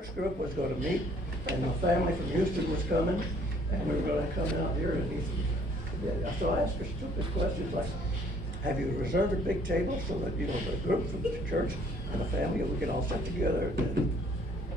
church group was gonna meet, and my family from Houston was coming, and we were gonna come out here and eat. So I asked her stupid questions like, have you reserved a big table so that, you know, the group from the church and the family, we can all sit together and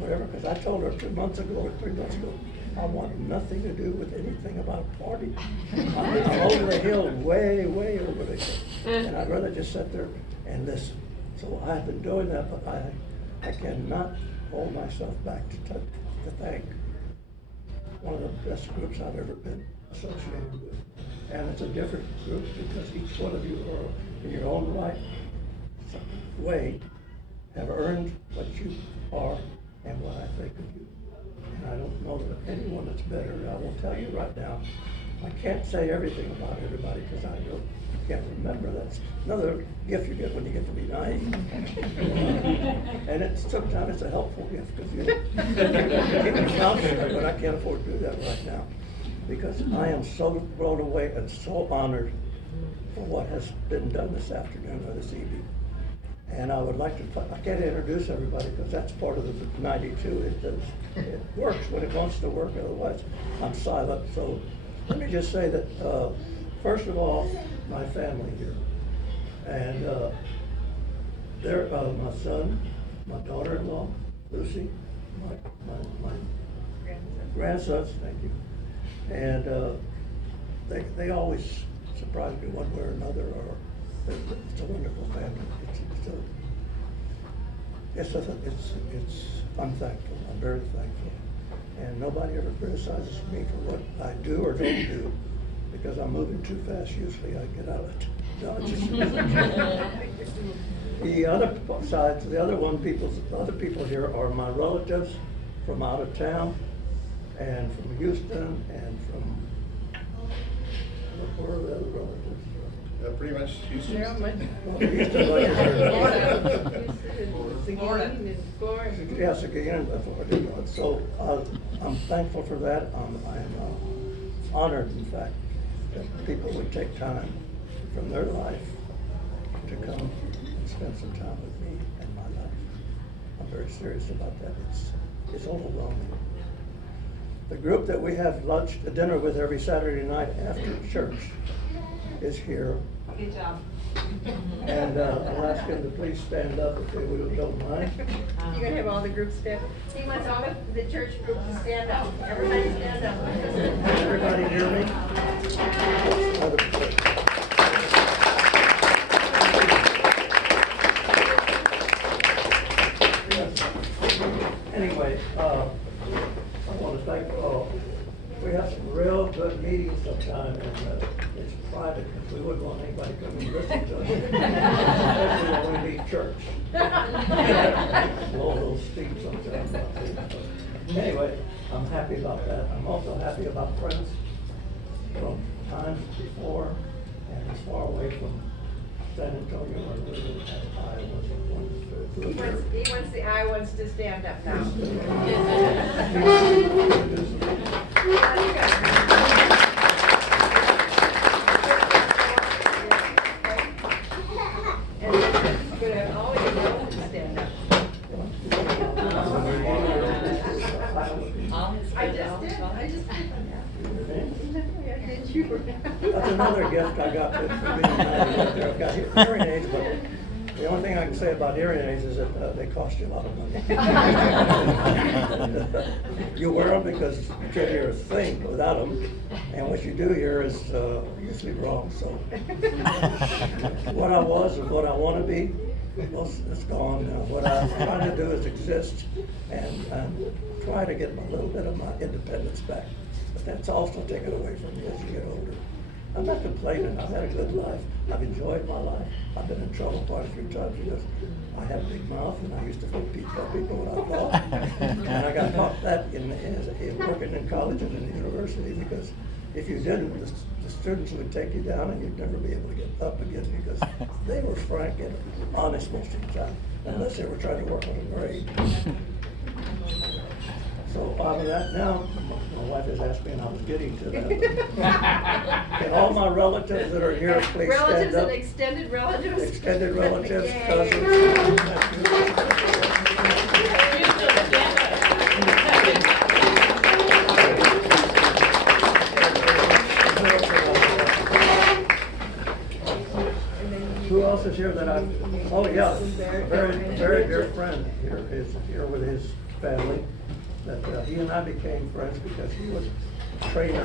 whatever, because I told her 2 months ago or 3 months ago, I want nothing to do with anything about a party. I'm over the hill, way, way over the hill, and I'd rather just sit there and listen. So I've been doing that, but I cannot hold myself back to thank one of the best groups I've ever been associated with. And it's a different group because each one of you are, in your own right way, have earned what you are and what I think of you. And I don't know that anyone that's better. I will tell you right now, I can't say everything about everybody because I can't remember. That's another gift you get when you get to be naive. And sometimes it's a helpful gift because you keep your mouth shut, but I can't afford to do that right now because I am so blown away and so honored for what has been done this afternoon or this evening. And I would like to, I can't introduce everybody because that's part of the 92. It works when it wants to work, otherwise I'm silent. So let me just say that, first of all, my family here. And they're my son, my daughter-in-law, Lucy, my grandsons, thank you. And they always surprise me one way or another, or it's a wonderful family. I'm thankful. I'm very thankful. And nobody ever criticizes me for what I do or don't do, because I'm moving too fast. Usually I get out of Dodge. The other sides, the other people here are my relatives from out of town, and from Houston, and from, where are the other relatives? Pretty much Houston. Yes, again, that's what I did. So I'm thankful for that. I'm honored, in fact, that people would take time from their life to come and spend some time with me and my life. I'm very serious about that. It's overwhelming. The group that we have dinner with every Saturday night after church is here. Good job. And I'll ask them to please stand up if they don't mind. You're gonna have all the groups stand. He wants all of the church group to stand up. Everybody stand up. Everybody hear me? Anyway, I want to thank we have some real good meetings sometime, and it's private because we wouldn't want anybody coming and listen to us. Especially when we need church. Blow a little steam sometimes. Anyway, I'm happy about that. I'm also happy about friends from times before and as far away from San Antonio or Iowa. He wants the Iowans to stand up now. And he's gonna have all your relatives to stand up. I just did. Did you? That's another gift I got for being married. I've got hearing aids, but the only thing I can say about hearing aids is that they cost you a lot of money. You wear them because you can't hear a thing without them, and what you do hear is usually wrong. So what I was and what I want to be, well, it's gone now. What I'm trying to do is exist and try to get a little bit of my independence back. But that's also taken away from me as you get older. I'm not complaining. I've had a good life. I've enjoyed my life. I've been in trouble quite a few times because I had a big mouth and I used to tell people what I thought. And I got taught that in working in colleges and in university, because if you didn't, the students would take you down and you'd never be able to get up again because they were frank and honest most of the time, unless they were trying to work on a grade. So out of that now, my wife has asked me and I was getting to that. Can all my relatives that are here please Relatives stand up? and extended relatives? Extended relatives, Yay. cousins. here that oh yeah, a very dear friend here is here with his family. That he and I became friends because he was a trainer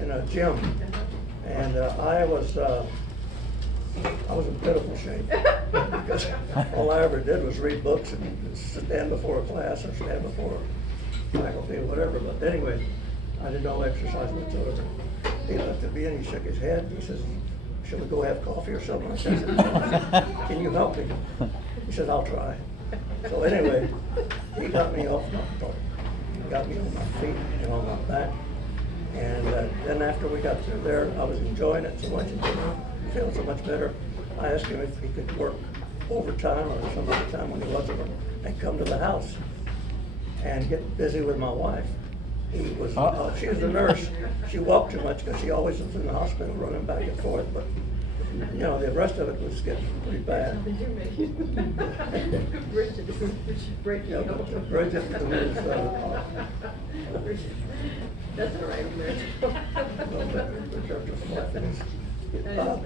in a gym. And I was in pitiful shape because all I ever did was read books and stand before a class or stand before a faculty or whatever. But anyway, I did no exercise whatsoever. He looked at me and he shook his head. He says, "Should we go have coffee or something?" I said, "Can you help me?" He said, "I'll try." So anyway, he got me off he got me on my feet and on my back. And then after we got through there, I was enjoying it so much and feeling so much better. I asked him if he could work overtime or some other time when he wasn't, and come to the house and get busy with my wife. She was a nurse. She walked too much because she always was in the hospital running back and forth. But you know, the rest of it was getting pretty bad. Bridget was, that's all right,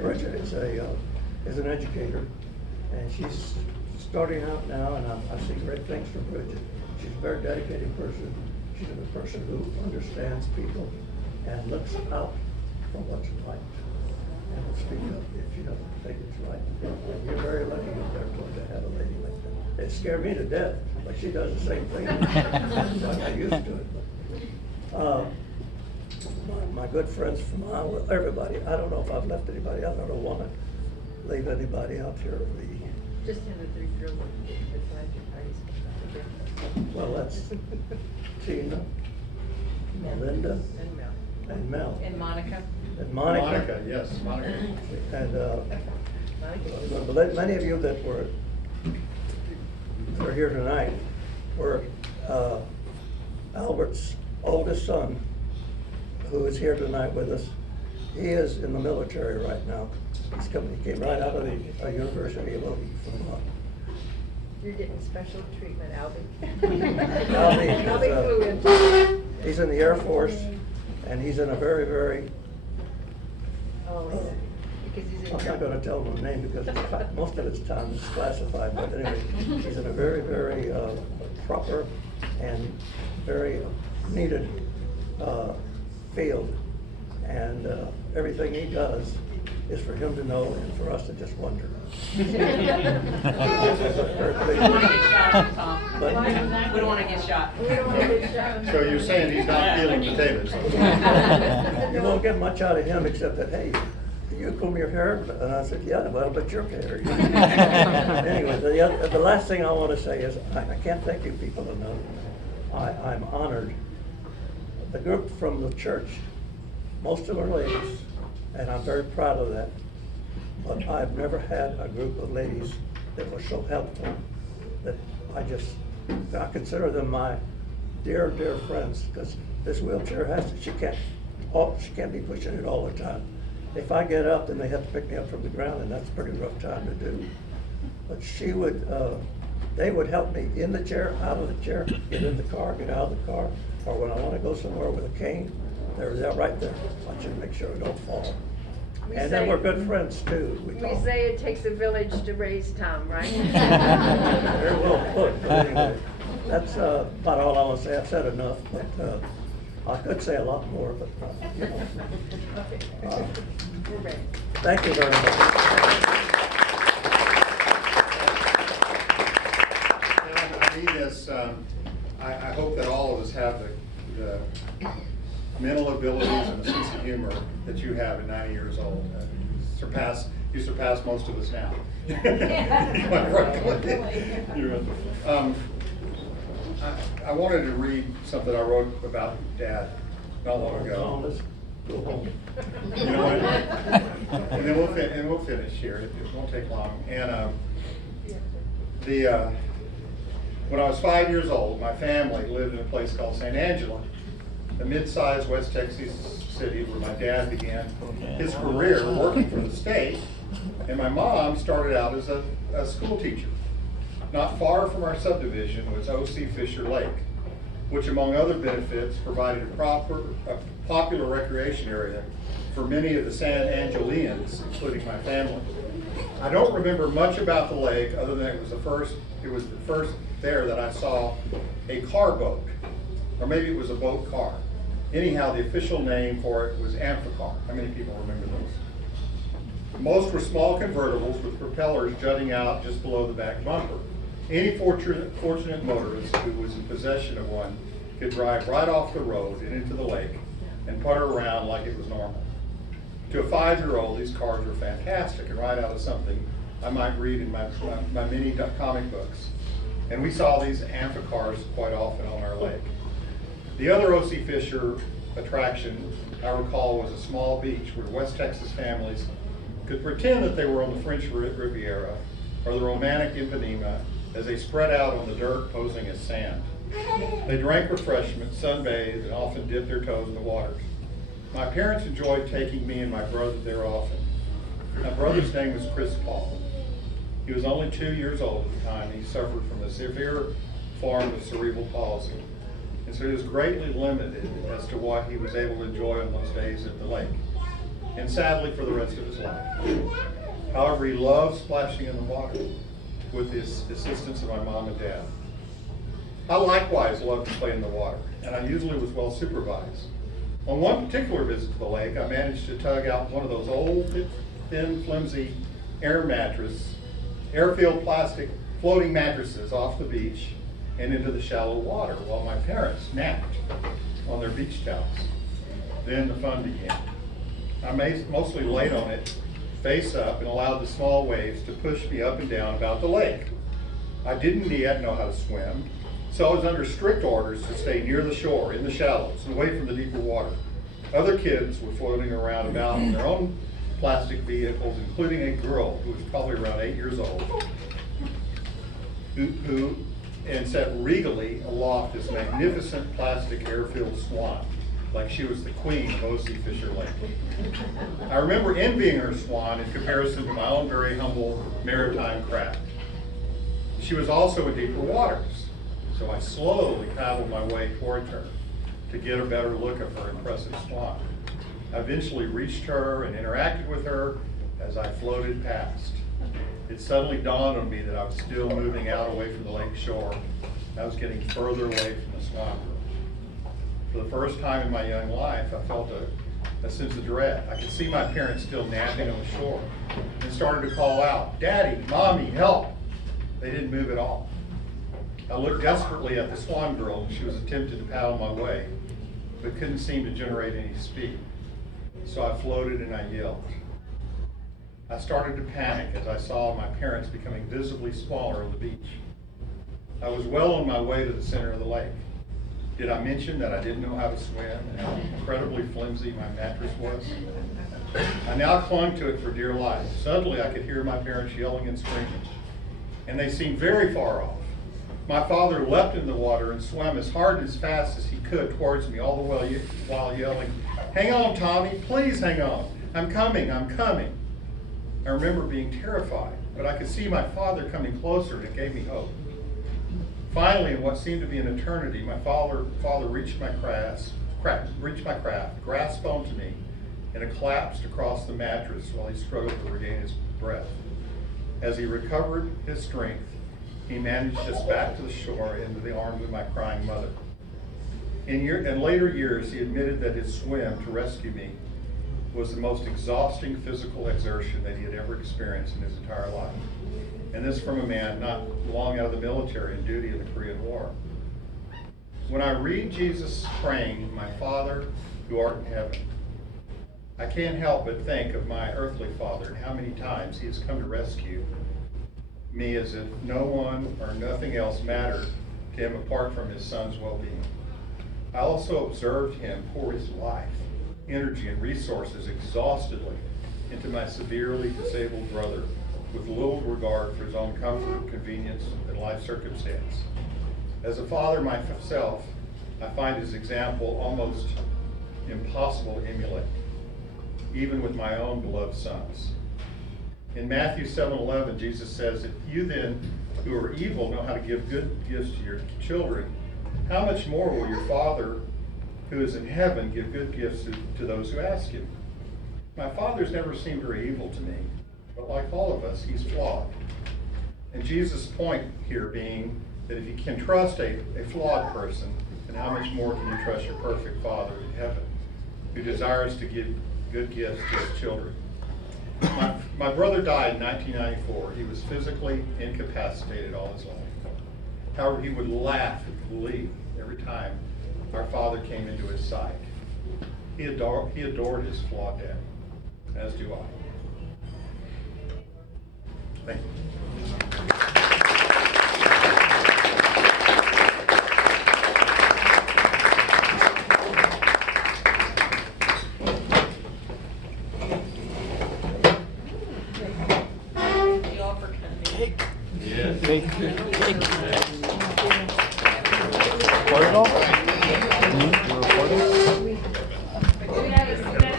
Bridget is an educator, and she's starting out now, and I see great things from Bridget. She's a very dedicated person. She's a person who understands people and looks out for what's right and will speak up if she doesn't think it's right. And you're very lucky if they're going to have a lady like that. It scared me to death, but she does the same thing. So I got used to it. My good friends from Iowa, everybody, I don't know if I've left anybody out. I don't want to leave anybody out here. Just in the 3 girls beside your parties. Well, that's Tina, Melinda, and Mel. And Monica. And Monica. Monica, yes, Monica. And many of you that are here tonight were Albert's oldest son, who is here tonight with us. He is in the military right now. He came right out of the University of Okie from You're getting special treatment, Albie. Albie flew in. he's in the Air Force, and he's in a very Because he's in I'm not going to tell him the name because most of its time is classified, but anyway, he's in a very proper and very needed field, and everything he does is for him to know and for us to just wonder. We don't want to get shot, Tom. But- We don't want to get shot. We don't want to get shot. So you're saying he's not peeling potatoes? You won't get much out of him except that, hey, you comb your hair? And I said, yeah, well, but your hair. Anyway, the last thing I want to say is I can't thank you people enough. I'm honored. The group from the church, most of them are ladies, and I'm very proud of that. But I've never had a group of ladies that were so helpful that I consider them my dear friends, because this wheelchair she can't be pushing it all the time. If I get up, then they have to pick me up from the ground, and that's a pretty rough time to do. But they would help me in the chair, out of the chair, get in the car, get out of the car, or when I want to go somewhere with a cane, they're right there, watching to make sure I don't fall. And then we're good friends too. We say it takes a village to raise Tom, right? Very well put, but anyway, that's about all I want to say. I've said enough, but I could say a lot more, but you know. We're ready. Thank you very much. I hope that all of us have the mental abilities and the sense of humor that you have at 90 years old. You surpass most of us now. I wanted to read something I wrote about Dad not long ago. Let's go home. You know what? And then we'll finish here. It won't take long. And when I was 5 years old, my family lived in a place called St. Angela, a mid-sized West Texas city where my dad began his career working for the state, and my mom started out as a school teacher. Not far from our subdivision was O.C. Fisher Lake. which among other benefits provided a popular recreation area for many of the San Angelians, including my family. I don't remember much about the lake other than it was the first there that I saw a car boat, or maybe it was a boat car. Anyhow, the official name for it was Amphicar. How many people remember those? Most were small convertibles with propellers jutting out just below the back bumper. Any fortunate motorist who was in possession of one could drive right off the road and into the lake and putter around like it was normal. To a 5-year-old, these cars were fantastic and right out of something I might read in my mini comic books. And we saw these Amphicars quite often on our lake. The other O.C. Fisher attraction I recall was a small beach where West Texas families could pretend that they were on the French Riviera or the romantic Ipanema as they spread out on the dirt posing as sand. They drank refreshments, sunbathed, and often dipped their toes in the waters. My parents enjoyed taking me and my brother there often. My brother's name was Chris Paul. He was only 2 years old at the time. He suffered from a severe form of cerebral palsy. And so he was greatly limited as to what he was able to enjoy on those days at the lake, and sadly for the rest of his life. However, he loved splashing in the water with the assistance of my mom and dad. I likewise loved to play in the water, and I usually was well supervised. On one particular visit to the lake, I managed to tug out one of those old, thin, flimsy air-filled plastic floating mattresses off the beach and into the shallow water while my parents napped on their beach towels. Then the fun began. I mostly laid on it face up and allowed the small waves to push me up and down about the lake. I didn't yet know how to swim, so I was under strict orders to stay near the shore, in the shallows, and away from the deeper water. Other kids were floating around about in their own plastic vehicles, including a girl who was probably around 8 years old, who sat regally aloft this magnificent plastic air-filled swan, like she was the queen of O.C. Fisher Lake. I remember envying her swan in comparison to my own very humble maritime craft. She was also in deeper waters, so I slowly paddled my way towards her to get a better look at her impressive swan. I eventually reached her and interacted with her as I floated past. It suddenly dawned on me that I was still moving out away from the lake shore. I was getting further away from the swan girl. For the first time in my young life, I felt a sense of dread. I could see my parents still napping on the shore and started to call out, "Daddy, Mommy, help!" They didn't move at all. I looked desperately at the swan girl and she was attempting to paddle my way, but couldn't seem to generate any speed. So I floated and I yelled. I started to panic as I saw my parents becoming visibly smaller on the beach. I was well on my way to the center of the lake. Did I mention that I didn't know how to swim and how incredibly flimsy my mattress was? I now clung to it for dear life. Suddenly I could hear my parents yelling and screaming, and they seemed very far off. My father leapt in the water and swam as hard and as fast as he could towards me, all the while yelling, "Hang on, Tommy, please hang on. I'm coming, I'm coming." I remember being terrified, but I could see my father coming closer and it gave me hope. Finally, in what seemed to be an eternity, my father reached my craft, grasped onto me, and collapsed across the mattress while he struggled to regain his breath. As he recovered his strength, he managed us back to the shore into the arms of my crying mother. In later years, he admitted that his swim to rescue me was the most exhausting physical exertion that he had ever experienced in his entire life. And this from a man not long out of the military and duty in the Korean War. When I read Jesus praying, "My Father who art in heaven," I can't help but think of my earthly father and how many times he has come to rescue me as if no one or nothing else mattered to him apart from his son's well-being. I also observed him pour his life, energy, and resources exhaustedly into my severely disabled brother with little regard for his own comfort, convenience, and life circumstance. As a father myself, I find his example almost impossible to emulate, even with my own beloved sons. In Matthew 7:11, Jesus says, "If you then, who are evil, know how to give good gifts to your children, how much more will your Father who is in heaven give good gifts to those who ask him? My Father's never seemed very evil to me, but like all of us, he's flawed. And Jesus' point here being that if you can trust a flawed person, then how much more can you trust your perfect Father in heaven, who desires to give good gifts to his children? My brother died in 1994. He was physically incapacitated all his life. However, he would laugh in glee every time our father came into his sight. He adored his flawed dad, as do I. Thank you.